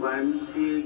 YMCA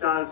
4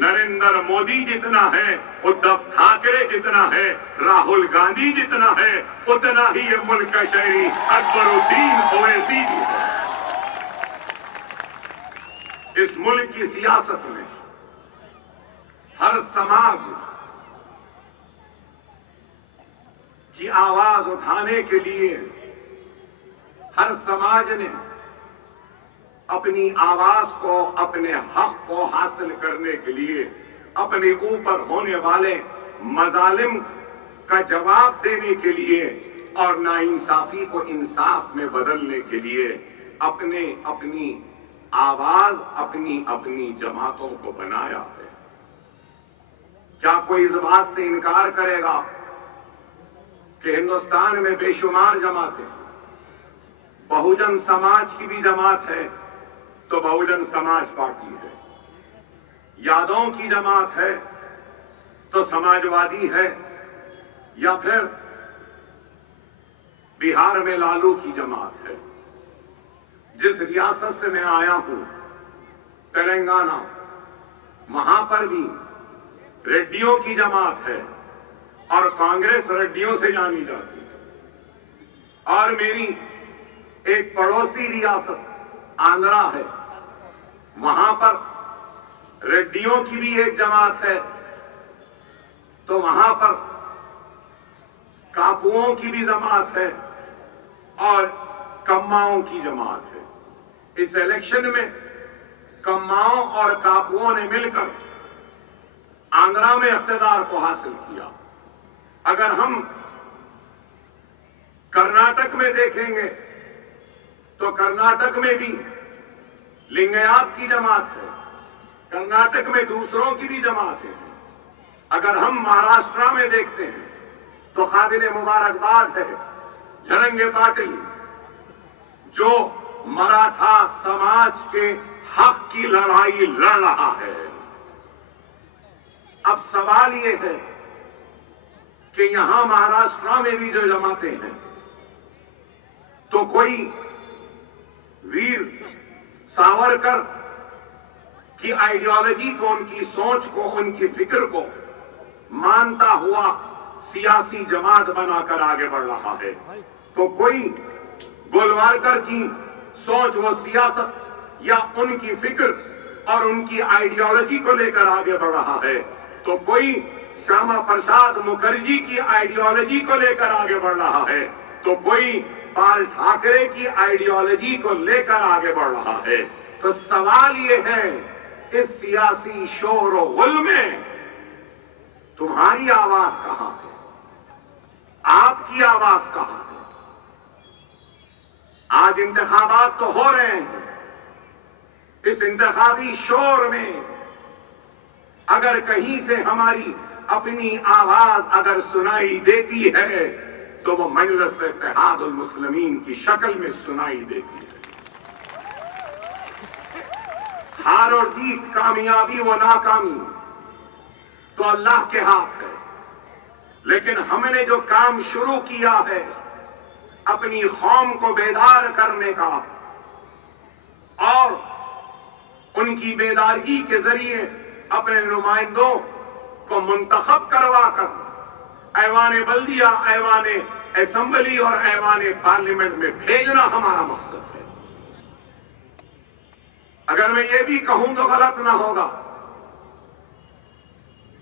Narendra Modi جتنا ہے، ادھو ٹھاکرے جتنا ہے، راہل گاندھی جتنا ہے، اتنا ہی یہ ملک کا شہری اکبر الدین اویسی بھی ہے۔ اس ملک کی سیاست میں ہر سماج کی آواز اٹھانے کے لیے ہر سماج نے اپنی آواز کو، اپنے حق کو حاصل کرنے کے لیے اپنے اوپر ہونے والے مظالم کا جواب دینے کے لیے اور ناانصافی کو انصاف میں بدلنے کے لیے اپنی آواز، اپنی جماعتوں کو بنایا ہے۔ کیا کوئی اس بات سے انکار کرے گا کہ ہندوستان میں بے شمار جماعتیں، بہوجن سماج کی بھی جماعت ہے تو بہوجن سماج پارٹی ہے، یادوں کی جماعت ہے تو سماجوادی ہے، یا پھر بہار میں لالو کی جماعت ہے۔ جس ریاست سے میں آیا ہوں، تلنگانہ، وہاں پر بھی ریڈیوں کی جماعت ہے اور کانگریس ریڈیوں سے جانی جاتی ہے۔ اور میری ایک پڑوسی ریاست آندھرا ہے، وہاں پر ریڈیوں کی بھی ایک جماعت ہے تو وہاں پر کاپوؤں کی بھی جماعت ہے اور کماؤں کی جماعت ہے۔ اس الیکشن میں کماؤں اور کاپوؤں نے مل کر آندھرا میں اقتدار کو حاصل کیا۔ اگر ہم کرناٹک میں دیکھیں گے تو کرناٹک میں بھی لنگیات کی جماعت ہے، کرناٹک میں دوسروں کی بھی جماعتیں ہیں۔ اگر ہم مہاراشٹرا میں دیکھتے ہیں تو قابل مبارکباد ہے جھرنگے پاٹل، جو مراٹھا سماج کے حق کی لڑائی لڑ رہا ہے۔ اب سوال یہ ہے کہ یہاں مہاراشٹرا میں بھی جو جماعتیں ہیں تو کوئی ویر ساورکر کی آئیڈیالوجی کو، ان کی سوچ کو، ان کی فکر کو مانتا ہوا سیاسی جماعت بنا کر آگے بڑھ رہا ہے، تو کوئی گولوارکر کی سوچ و سیاست یا ان کی فکر اور ان کی آئیڈیالوجی کو لے کر آگے بڑھ رہا ہے، تو کوئی شیاما پرساد مکھرجی کی آئیڈیالوجی کو لے کر آگے بڑھ رہا ہے، تو کوئی بال ٹھاکرے کی آئیڈیالوجی کو لے کر آگے بڑھ رہا ہے۔ تو سوال یہ ہے، اس سیاسی شور و غل میں تمہاری آواز کہاں ہے؟ آپ کی آواز کہاں ہے؟ آج انتخابات تو ہو رہے ہیں، اس انتخابی شور میں اگر کہیں سے ہماری اپنی آواز اگر سنائی دیتی ہے تو وہ مجلس اتحاد المسلمین کی شکل میں سنائی دیتی ہے۔ ہار اور جیت، کامیابی و ناکامی تو اللہ کے ہاتھ ہے، لیکن ہم نے جو کام شروع کیا ہے اپنی قوم کو بیدار کرنے کا اور ان کی بیدارگی کے ذریعے اپنے نمائندوں کو منتخب کروا کر ایوان بلدیہ، ایوان اسمبلی اور ایوان پارلیمنٹ میں بھیجنا ہمارا مقصد ہے۔ اگر میں یہ بھی کہوں تو غلط نہ ہوگا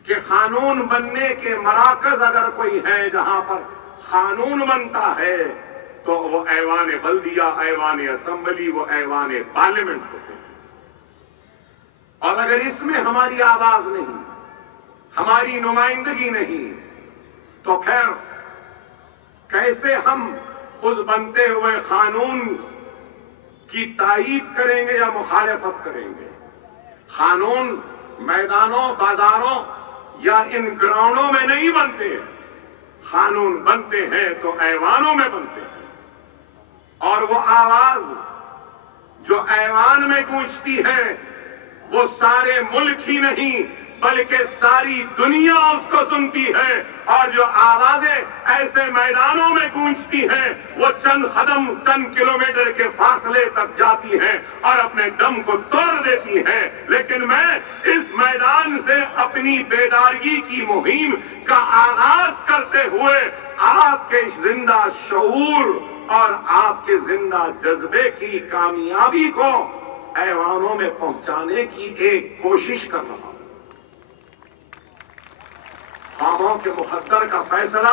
کہ قانون بننے کے مراکز اگر کوئی ہے جہاں پر قانون بنتا ہے تو وہ ایوان بلدیہ، ایوان اسمبلی، وہ ایوان پارلیمنٹ ہوتے ہیں۔ اور اگر اس میں ہماری آواز نہیں، ہماری نمائندگی نہیں، تو پھر کیسے ہم اس بنتے ہوئے قانون کی تائید کریں گے یا مخالفت کریں گے؟ قانون میدانوں، بازاروں یا ان گراؤنڈوں میں نہیں بنتے، قانون بنتے ہیں تو ایوانوں میں بنتے ہیں۔ اور وہ آواز جو ایوان میں گونجتی ہے وہ سارے ملک ہی نہیں بلکہ ساری دنیا اس کو سنتی ہے، اور جو آوازیں ایسے میدانوں میں گونجتی ہیں وہ چند کلومیٹر کے فاصلے تک جاتی ہیں اور اپنے دم کو توڑ دیتی ہیں۔ لیکن میں اس میدان سے اپنی بیداری کی مہم کا آغاز کرتے ہوئے آپ کے زندہ شعور اور آپ کے زندہ جذبے کی کامیابی کو ایوانوں میں پہنچانے کی ایک کوشش کر رہا ہوں۔ خوابوں کے مقدر کا فیصلہ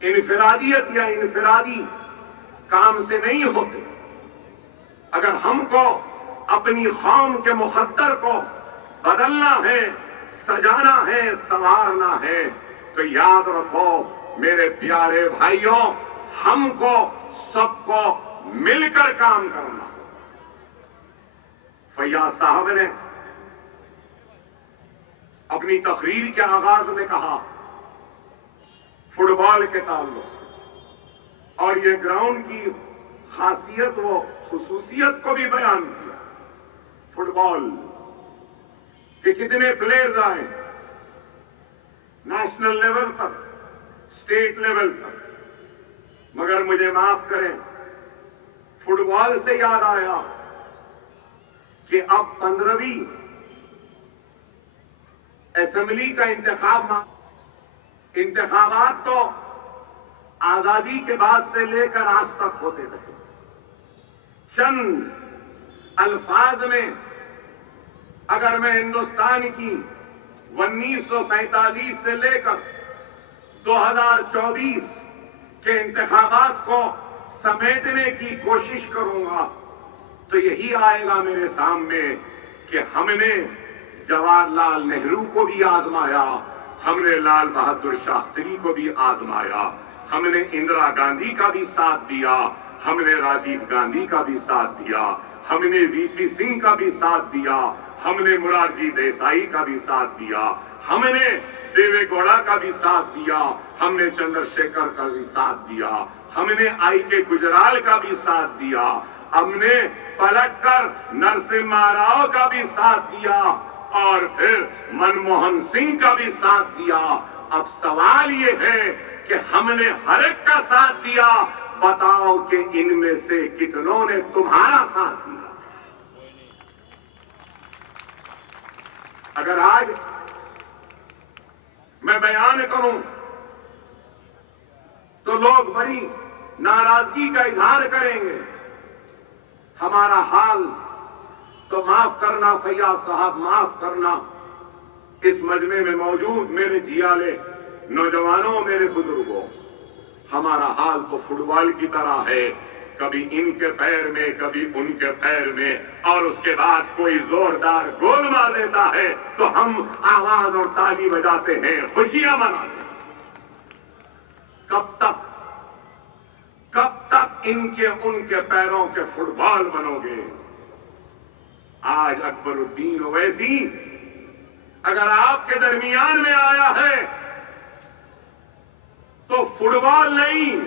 انفرادیت یا انفرادی کام سے نہیں ہوتے۔ اگر ہم کو اپنی قوم کے مقدر کو بدلنا ہے، سجانا ہے، سنوارنا ہے، تو یاد رکھو میرے پیارے بھائیوں، ہم کو سب کو مل کر کام کرنا۔ فیاض صاحب نے اپنی تقریر کے آغاز میں کہا فٹ بال کے تعلق سے، اور یہ گراؤنڈ کی خاصیت و خصوصیت کو بھی بیان کیا۔ فٹ بال کے کتنے پلیئرز آئے نیشنل لیول پر، اسٹیٹ لیول پر، مگر مجھے معاف کریں، فٹ بال سے یاد آیا کہ اب 15ویں اسمبلی کا انتخابات تو آزادی کے بعد سے لے کر آج تک ہوتے رہے۔ چند الفاظ میں اگر میں ہندوستان کی 1947 سے لے کر 2024 کے انتخابات کو سمیٹنے کی کوشش کروں گا تو یہی آئے گا میرے سامنے کہ ہم نے جواہر لال نہرو کو بھی آزمایا، ہم نے لال بہادر شاستری کو بھی آزمایا، ہم نے اندرا گاندھی کا بھی ساتھ دیا، ہم نے راجیو گاندھی کا بھی ساتھ دیا، ہم نے وی پی سنگھ کا بھی ساتھ دیا، ہم نے مرارجی دیسائی کا بھی ساتھ دیا، ہم نے دیوے گوڑا کا بھی ساتھ دیا، ہم نے چندر شیکھر کا بھی ساتھ دیا، ہم نے آئی کے گجرال کا بھی ساتھ دیا، ہم نے پلٹ کر نرسمہا راؤ کا بھی ساتھ دیا، اور پھر منموہن سنگھ کا بھی ساتھ دیا۔ اب سوال یہ ہے کہ ہم نے ہر ایک کا ساتھ دیا، بتاؤ کہ ان میں سے کتنوں نے تمہارا ساتھ دیا؟ اگر آج میں بیان کروں تو لوگ بڑی ناراضگی کا اظہار کریں گے، ہمارا حال تو معاف کرنا فیاض صاحب، معاف کرنا، اس مجمع میں موجود میرے جیالے نوجوانوں، میرے بزرگوں، ہمارا حال تو فٹ بال کی طرح ہے، کبھی ان کے پیر میں کبھی ان کے پیر میں، اور اس کے بعد کوئی زوردار گول مار دیتا ہے تو ہم آواز اور تالی بجاتے ہیں، خوشیاں مناتے ہیں۔ کب تک ان کے پیروں کے فٹ بال بنو گے؟ آج اکبر الدین اویسی اگر آپ کے درمیان میں آیا ہے تو فٹ بال نہیں،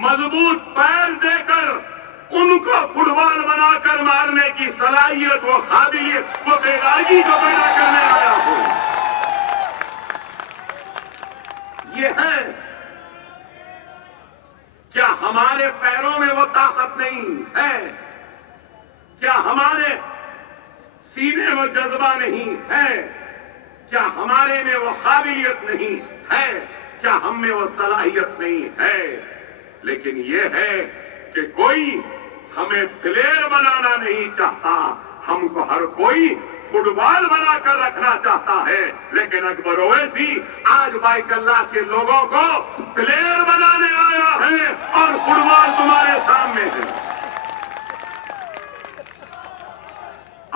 مضبوط پیر دے کر ان کو فٹ بال بنا کر مارنے کی صلاحیت، وہ قابلیت، وہ بیداری کو پیدا کرنے آیا ہوں۔ یہ ہے، کیا ہمارے پیروں میں وہ طاقت نہیں ہے؟ کیا ہمارے سینے میں جذبہ نہیں ہے؟ کیا ہمارے میں وہ قابلیت نہیں ہے؟ کیا ہم میں وہ صلاحیت نہیں ہے؟ لیکن یہ ہے کہ کوئی ہمیں پلیئر بنانا نہیں چاہتا، ہم کو ہر کوئی فٹ بال بنا کر رکھنا چاہتا ہے، لیکن اکبر اویسی آج بیت اللہ کے لوگوں کو پلیئر بنانے آیا ہے اور فٹ بال تمہارے سامنے ہے۔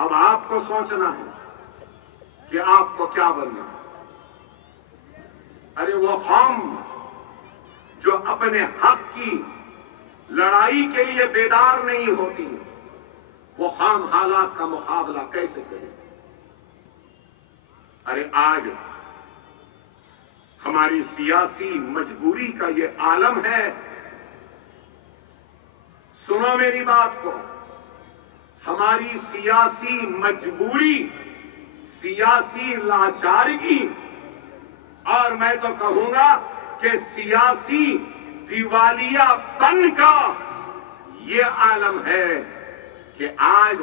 اب آپ کو سوچنا ہے کہ آپ کو کیا بننا ہے۔ ارے وہ قوم جو اپنے حق کی لڑائی کے لیے بیدار نہیں ہوتی، وہ قوم حالات کا مقابلہ کیسے کرے؟ ارے آج ہماری سیاسی مجبوری کا یہ عالم ہے۔ سنو میری بات کو، ہماری سیاسی مجبوری، سیاسی لاچارگی، اور میں تو کہوں گا کہ سیاسی دیوالیہ پن کا یہ عالم ہے کہ آج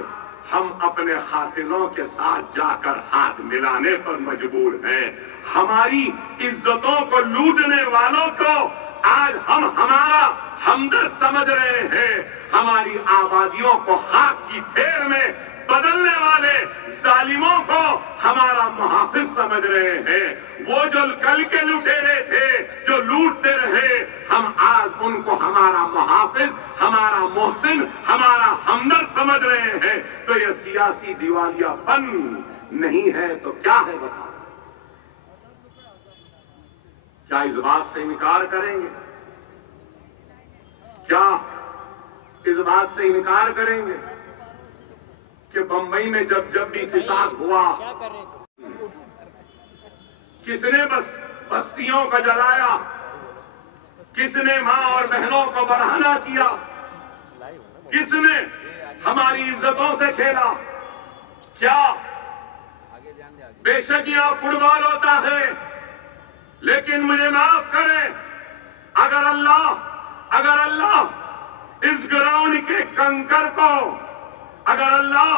ہم اپنے قاتلوں کے ساتھ جا کر ہاتھ ملانے پر مجبور ہیں۔ ہماری عزتوں کو لوٹنے والوں کو آج ہم ہمارا ہمدرد سمجھ رہے ہیں، ہماری آبادیوں کو خاک کی ڈھیر میں بدلنے والے ظالموں کو ہمارا محافظ سمجھ رہے ہیں۔ وہ جو کل کے لٹیرے تھے، جو لوٹتے رہے، ہم آج ان کو ہمارا محافظ، ہمارا محسن، ہمارا ہمدرد سمجھ رہے ہیں۔ تو یہ سیاسی دیوالیہ پن نہیں ہے تو کیا ہے بتاؤ؟ کیا اس بات سے انکار کریں گے؟ کیا اس بات سے انکار کریں گے کہ بمبئی میں جب بھی فساد ہوا، کس نے بستیوں کو جلایا؟ کس نے ماں اور بہنوں کو برہنہ کیا؟ کس نے ہماری عزتوں سے کھیلا؟ کیا؟ بے شک یہاں فٹ بال ہوتا ہے، لیکن مجھے معاف کریں، اگر اللہ اس گراؤنڈ کے کنکر کو، اگر اللہ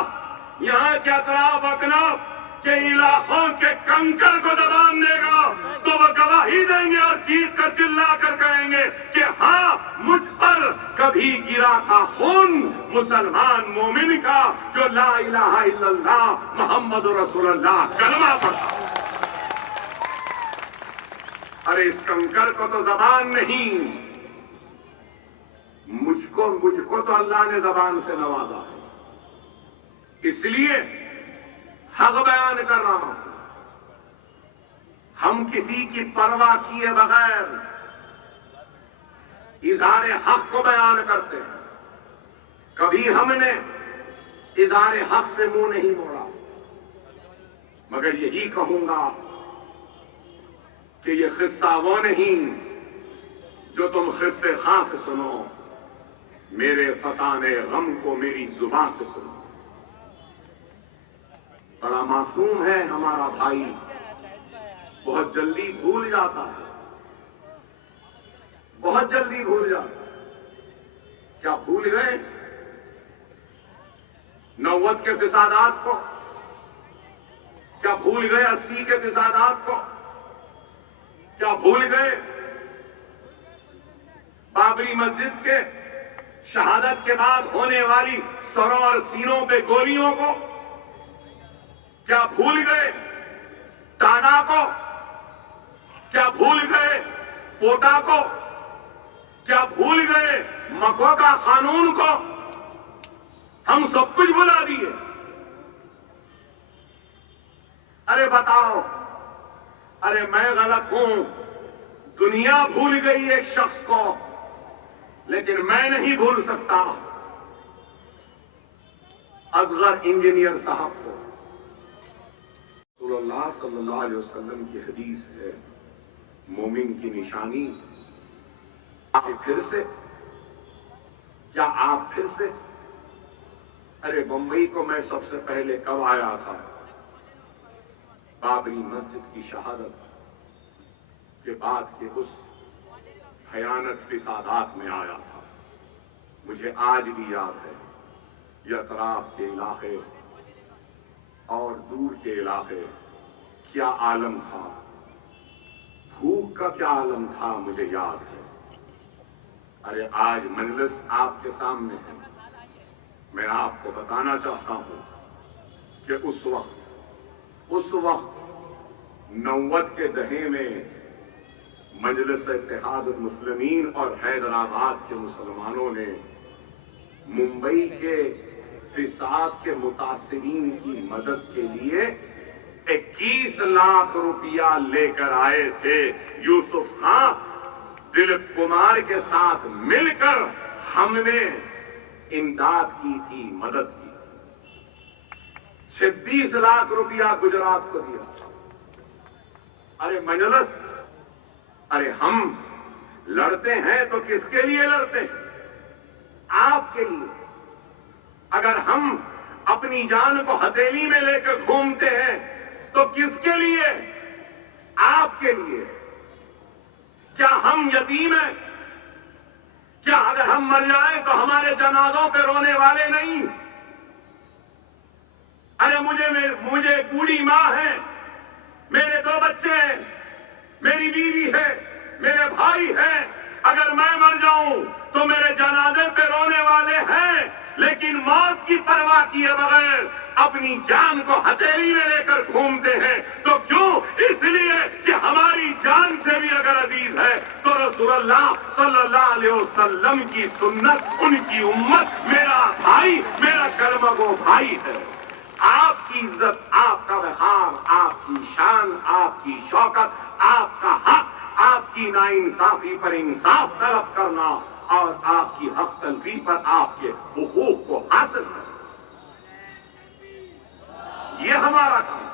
یہاں کے اطراف اکناف کے علاقوں کے کنکر کو زبان دے گا تو وہ گواہی دیں گے اور چیخ کر چلا کر کہیں گے کہ ہاں، مجھ پر کبھی گرا تھا خون مسلمان مومن کا جو لا الہ الا اللہ محمد رسول اللہ کلمہ پڑھا۔ ارے اس کنکر کو تو زبان نہیں، مجھ کو تو اللہ نے زبان سے نوازا ہے، اس لیے حق بیان کر رہا ہوں۔ ہم کسی کی پرواہ کیے بغیر اظہار حق کو بیان کرتے ہیں، کبھی ہم نے اظہار حق سے منہ نہیں موڑا، مگر یہی کہوں گا کہ یہ قصہ وہ نہیں جو تم قصے خاں سے سنو، میرے فسانے غم کو میری زبان سے سنو۔ بڑا معصوم ہے ہمارا بھائی، بہت جلدی بھول جاتا ہے، بہت جلدی بھول جاتا ہے۔ کیا بھول گئے 90 کے فسادات کو؟ کیا بھول گئے 80 کے فسادات کو؟ کیا بھول گئے بابری مسجد کے شہادت کے بعد ہونے والی سروں اور سینوں پہ گولیوں کو؟ کیا بھول گئے ٹاڈا کو؟ کیا بھول گئے کوٹا کو؟ کیا بھول گئے مکو کا قانون کو؟ ہم سب کچھ بھلا دیے۔ ارے بتاؤ، ارے میں غلط ہوں، دنیا بھول گئی ایک شخص کو، لیکن میں نہیں بھول سکتا اصغر انجینئر صاحب کو۔ رسول اللہ صلی اللہ علیہ وسلم کی حدیث ہے، مومن کی نشانی آپ پھر سے، کیا آپ پھر سے؟ ارے بمبئی کو میں سب سے پہلے کب آیا تھا؟ بابری مسجد کی شہادت کے بعد کے اس بھیانک فسادات میں آیا تھا۔ مجھے آج بھی یاد ہے، یہ اطراف کے علاقے اور دور کے علاقے کیا عالم تھا، بھوک کا کیا عالم تھا، مجھے یاد ہے۔ ارے آج مجلس آپ کے سامنے ہے، میں آپ کو بتانا چاہتا ہوں کہ اس وقت 90 کے دہے میں مجلس اتحاد المسلمین اور حیدرآباد کے مسلمانوں نے ممبئی کے فساد کے متاثرین کی مدد کے لیے 21 لاکھ روپیہ لے کر آئے تھے۔ یوسف خان دلیپ کمار کے ساتھ مل کر ہم نے امداد کی تھی، مدد کی۔ 26 لاکھ روپیہ گجرات کو دیا۔ ارے مجلس، ارے ہم لڑتے ہیں تو کس کے لیے لڑتے ہیں؟ آپ کے لیے۔ اگر ہم اپنی جان کو ہتھیلی میں لے کر گھومتے ہیں تو کس کے لیے؟ آپ کے لیے۔ کیا ہم یتیم ہیں؟ کیا اگر ہم مر جائیں تو ہمارے جنازوں پہ رونے والے نہیں؟ ارے مجھے بوڑھی ماں ہے، میرے 2 بچے ہیں، میری بیوی ہے، میرے بھائی ہیں، اگر میں مر جاؤں تو میرے جنازے پہ رونے والے ہیں، لیکن موت کی پرواہ کیے بغیر اپنی جان کو ہتھیلی میں لے کر گھومتے ہیں۔ تو کیوں؟ اس لیے کہ ہماری جان سے بھی اگر عزیز ہے تو رسول اللہ صلی اللہ علیہ وسلم کی سنت، ان کی امت میرا بھائی، میرا کرمگو بھائی ہے۔ آپ کی عزت، آپ کا وقار، آپ کی شان، آپ کی شوکت، آپ کا حق، آپ کی ناانصافی پر انصاف طلب کرنا اور آپ کی حق تلفی پر آپ کے حقوق کو حاصل کرنا، یہ ہمارا کام۔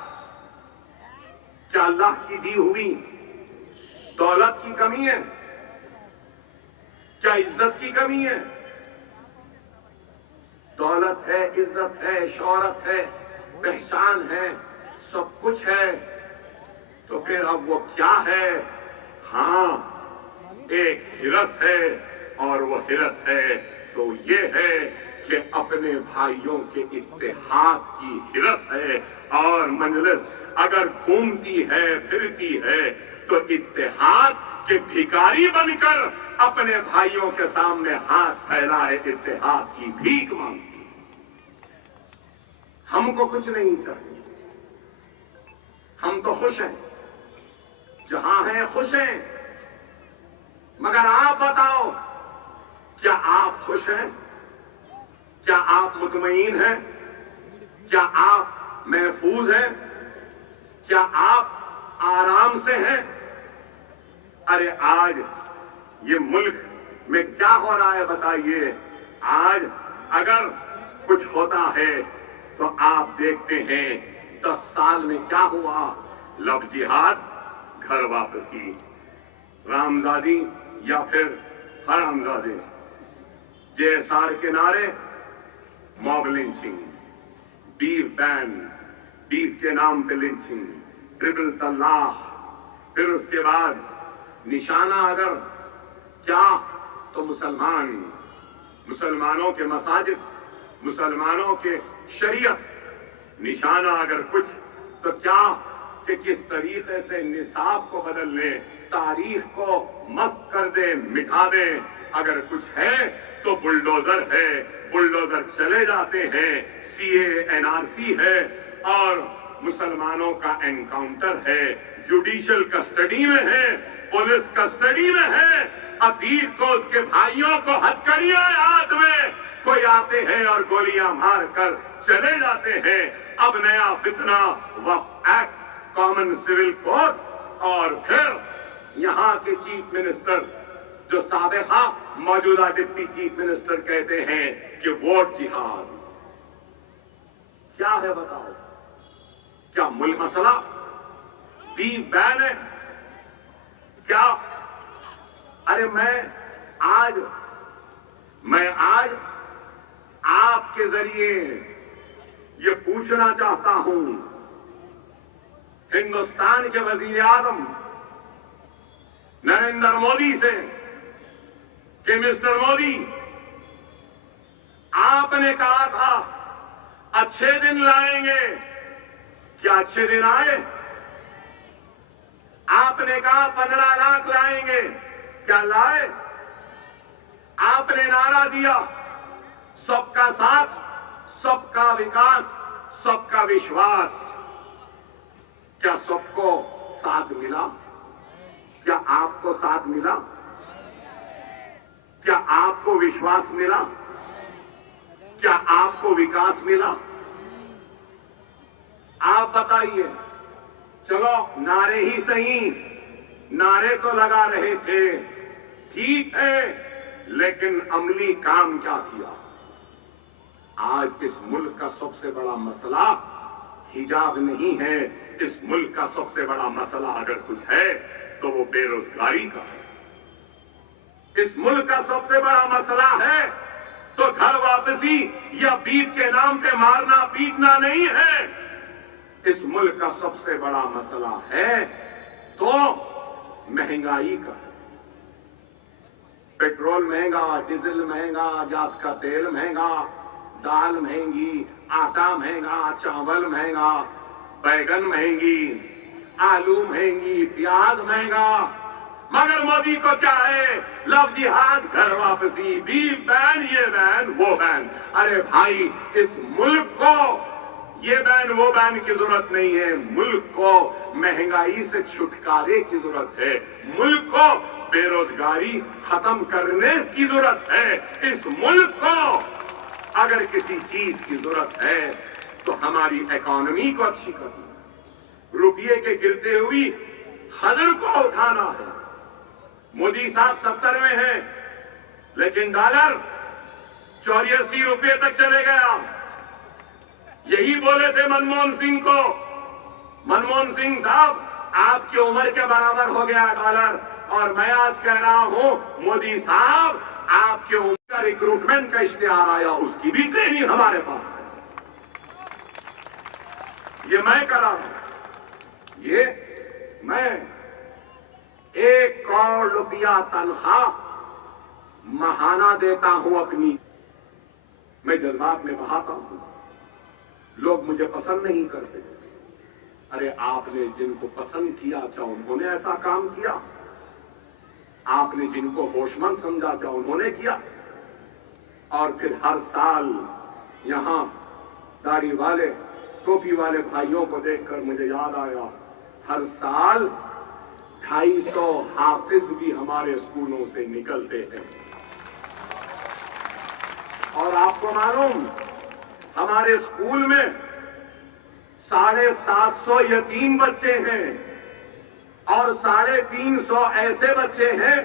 کیا اللہ کی دی ہوئی دولت کی کمی ہے؟ کیا عزت کی کمی ہے؟ دولت ہے، عزت ہے، شہرت ہے، پہچان ہے، سب کچھ ہے، تو پھر اب وہ کیا ہے؟ ہاں، ایک ہرس ہے، اور وہ ہرس ہے تو یہ ہے کہ اپنے بھائیوں کے اتحاد کی ہرس ہے۔ اور مجلس اگر گھومتی ہے، پھرتی ہے تو اتحاد کے بھکاری بن کر اپنے بھائیوں کے سامنے ہاتھ پھیلائے اتحاد کی بھیک مانگتی۔ ہم کو کچھ نہیں چاہیے، ہم تو خوش ہیں، جہاں ہیں خوش ہیں، مگر آپ بتاؤ، کیا آپ خوش ہیں؟ کیا آپ مطمئن ہیں؟ کیا آپ محفوظ ہیں؟ کیا آپ آرام سے ہیں؟ ارے آج یہ ملک میں کیا ہو رہا ہے بتائیے؟ آج اگر کچھ ہوتا ہے تو آپ دیکھتے ہیں 10 سال میں کیا ہوا؟ لو جہاد، گھر واپسی، رامزادی یا پھر حرامزادے، JSR کے نعرے، موب لنچنگ، بیف بین، بیف کے نام پہ لنچنگ، ٹرپل طلاق، پھر اس کے بعد نشانہ اگر کیا تو مسلمانوں کے مساجد، مسلمانوں کے شریعت، نشانہ اگر کچھ تو کیا کہ کس طریقے سے نصاب کو بدل لیں، تاریخ کو مسخ کر دیں، مٹا دیں۔ اگر کچھ ہے تو بلڈوزر ہے، بلڈوزر چلے جاتے ہیں، CA NRC ہے اور مسلمانوں کا انکاؤنٹر ہے، جوڈیشل کسٹڈی میں ہے، پولیس کسٹڈی میں ہے۔ عتیق کو، اس کے بھائیوں کو ہتھکڑیاں ہاتھ میں کوئی آتے ہیں اور گولیاں مار کر چلے جاتے ہیں۔ اب نیا فتنہ، وقف ایکٹ، کامن سول کوڈ، اور پھر یہاں کے چیف منسٹر جو سابقہ موجودہ ڈپٹی چیف منسٹر کہتے ہیں کہ ووٹ جہاد۔ کیا ہے بتاؤ؟ کیا ملک مسئلہ بیف بین ہے؟ کیا؟ ارے میں آج آپ کے ذریعے یہ پوچھنا چاہتا ہوں ہندوستان کے وزیر اعظم نریندر مودی سے کہ مسٹر مودی، آپ نے کہا تھا اچھے دن لائیں گے، کیا اچھے دن آئے؟ آپ نے کہا 15 لاکھ لائیں گے، کیا لائے؟ آپ نے نعرہ دیا سب کا ساتھ، سب کا وکاس، سب کا وشواس، کیا سب کو ساتھ ملا؟ کیا آپ کو ساتھ ملا؟ کیا آپ کو وشواس ملا؟ کیا آپ کو وکاس ملا؟ آپ بتائیے۔ چلو نعرے ہی صحیح، نعرے تو لگا رہے تھے، ٹھیک ہے، لیکن عملی کام کیا کیا؟ آج اس ملک کا سب سے بڑا مسئلہ حجاب نہیں ہے، اس ملک کا سب سے بڑا مسئلہ اگر کچھ ہے تو وہ بے روزگاری کا ہے۔ اس ملک کا سب سے بڑا مسئلہ ہے تو گھر واپس واپسی یا بیف کے نام پہ مارنا پیٹنا نہیں ہے. اس ملک کا سب سے بڑا مسئلہ ہے تو مہنگائی کا. پیٹرول مہنگا، ڈیزل مہنگا، گیس کا تیل مہنگا، دال مہنگی، آٹا مہنگا، چاول مہنگا، بیگن مہنگی، آلو مہنگی، پیاز مہنگا. مگر مودی کو کیا ہے؟ لو جہاد، گھر واپسی، بیف بین، یہ بین وہ بین. ارے بھائی، اس ملک کو یہ بین وہ بین کی ضرورت نہیں ہے. ملک کو مہنگائی سے چھٹکارے کی ضرورت ہے. ملک کو بے روزگاری ختم کرنے کی ضرورت ہے. اس ملک کو اگر کسی چیز کی ضرورت ہے تو ہماری اکانومی کو اچھی کرنا ہے. روپیے کے گرتے ہوئی خزر کو اٹھانا ہے. مودی صاحب 70 میں ہیں لیکن ڈالر 84 روپے تک چلے گیا. یہی بولے تھے منموہن سنگھ کو. منموہن سنگھ صاحب، آپ کی عمر کے برابر ہو گیا ڈالر، اور میں آج کہہ رہا ہوں مودی صاحب، آپ کے عمر کا ریکروٹمنٹ کا اشتہار آیا، اس کی بھی ٹریننگ ہمارے پاس ہے. یہ میں کر رہا ہوں. یہ میں 1 کروڑ روپیہ تنخواہ ماہانہ دیتا ہوں اپنی. میں جذبات میں بہاتا ہوں. لوگ مجھے پسند نہیں کرتے. ارے آپ نے جن کو پسند کیا کیا انہوں نے ایسا کام کیا؟ آپ نے جن کو ہوش مند سمجھا کیا انہوں نے کیا؟ اور پھر ہر سال یہاں داڑھی والے ٹوپی والے بھائیوں کو دیکھ کر مجھے یاد آیا، ہر سال 250 حافظ بھی ہمارے اسکولوں سے نکلتے ہیں. اور آپ کو معلوم، ہمارے اسکول میں 750 یتیم بچے ہیں اور 350 ایسے بچے ہیں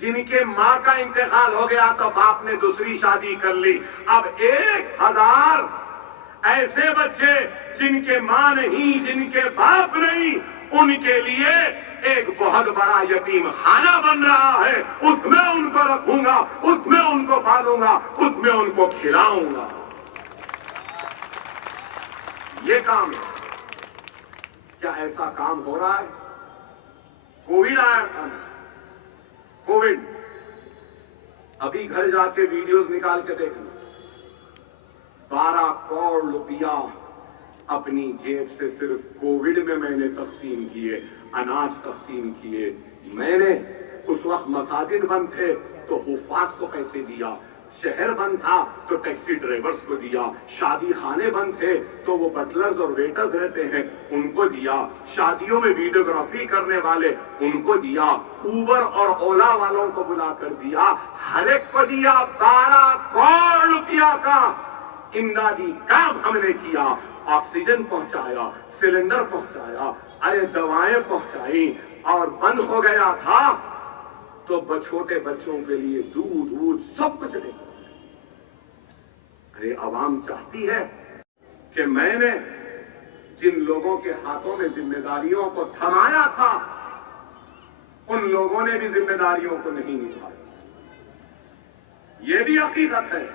جن کے ماں کا انتقال ہو گیا تو باپ نے دوسری شادی کر لی. اب 1000 ایسے بچے جن کے ماں نہیں، جن کے باپ نہیں، ان کے لیے ایک بہت بڑا یتیم خانہ بن رہا ہے. اس میں ان کو رکھوں گا، اس میں ان کو پالوں گا، اس میں ان کو کھلاؤں گا. یہ کام ہے. کیا ایسا کام ہو رہا ہے؟ کووڈ آیا تھا، کووڈ، ابھی گھر جا کے ویڈیوز نکال کے دیکھنا. 12 کروڑ روپیہ اپنی جیب سے صرف کووڈ میں نے تقسیم کیے، اناج تقسیم کیے. میں نے اس وقت مساجد بند تھے تو حفاظ کو پیسے دیا، شہر بند تھا تو ٹیکسی ڈرائیورز کو دیا، شادی خانے بند تھے تو وہ بٹلرز اور ویٹرز رہتے ہیں ان کو دیا، شادیوں میں ویڈیوگرافی کرنے والے ان کو دیا، اوبر اور اولا والوں کو بلا کر دیا، ہر ایک کو دیا. 12 کروڑ روپیہ کا امدادی کام ہم نے کیا. آکسیجن پہنچایا، سلنڈر پہنچایا، ارے دوائیں پہنچائی. اور بند ہو گیا تھا تو چھوٹے بچوں کے لیے دودھ سب کچھ دے. ارے عوام چاہتی ہے کہ میں نے جن لوگوں کے ہاتھوں میں ذمہ داریوں کو تھمایا تھا ان لوگوں نے بھی ذمہ داریوں کو نہیں نبھایا. یہ بھی حقیقت ہے.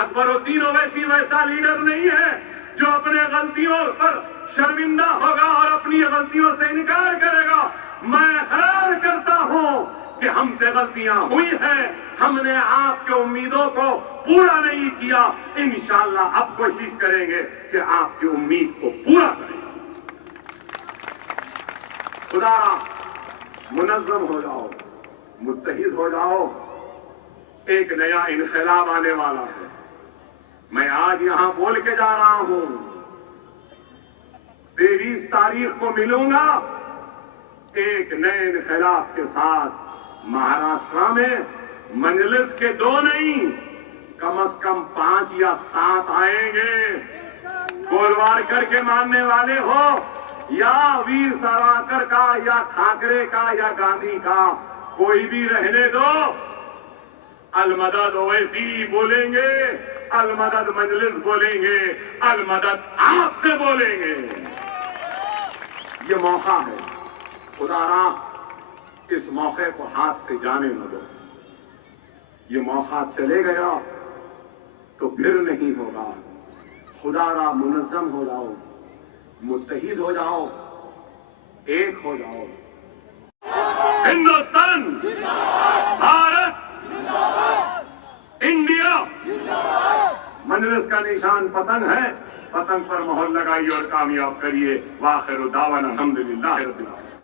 اکبر الدین اویسی ویسا لیڈر نہیں ہے جو اپنے غلطیوں پر شرمندہ ہوگا اور اپنی غلطیوں سے انکار کرے گا. میں حیران کرتا ہوں کہ ہم سے غلطیاں ہوئی ہیں، ہم نے آپ کے امیدوں کو پورا نہیں کیا. انشاءاللہ اب کوشش کریں گے کہ آپ کی امید کو پورا کریں. خدا منظم ہو جاؤ، متحد ہو جاؤ. ایک نیا انقلاب آنے والا ہے. میں آج یہاں بول کے جا رہا ہوں، 23 تاریخ کو ملوں گا ایک نئے انقلاب کے ساتھ. مہاراشٹر میں مجلس کے 2 نہیں، کم از کم 5 یا 7 آئیں گے. گولوارکر کے ماننے والے ہو یا ویر ساورکر کا یا ٹھاکرے کا یا گاندھی کا، کوئی بھی رہنے دو. المدد اویسی بولیں گے، المدد مجلس بولیں گے، المدد آپ سے بولیں گے. یہ موقع ہے. خدا را اس موقع کو ہاتھ سے جانے نہ دو. یہ موقع چلے گیا تو پھر نہیں ہوگا. خدا را منظم ہو جاؤ, متحد ہو جاؤ, ایک ہو جاؤ. ہندوستان, بھارت, انڈیا, مجلس کا نشان پتنگ ہے. پتنگ پر مہر لگائیے اور کامیاب کریے. وآخر دعوانا الحمدللہ رب العالمین.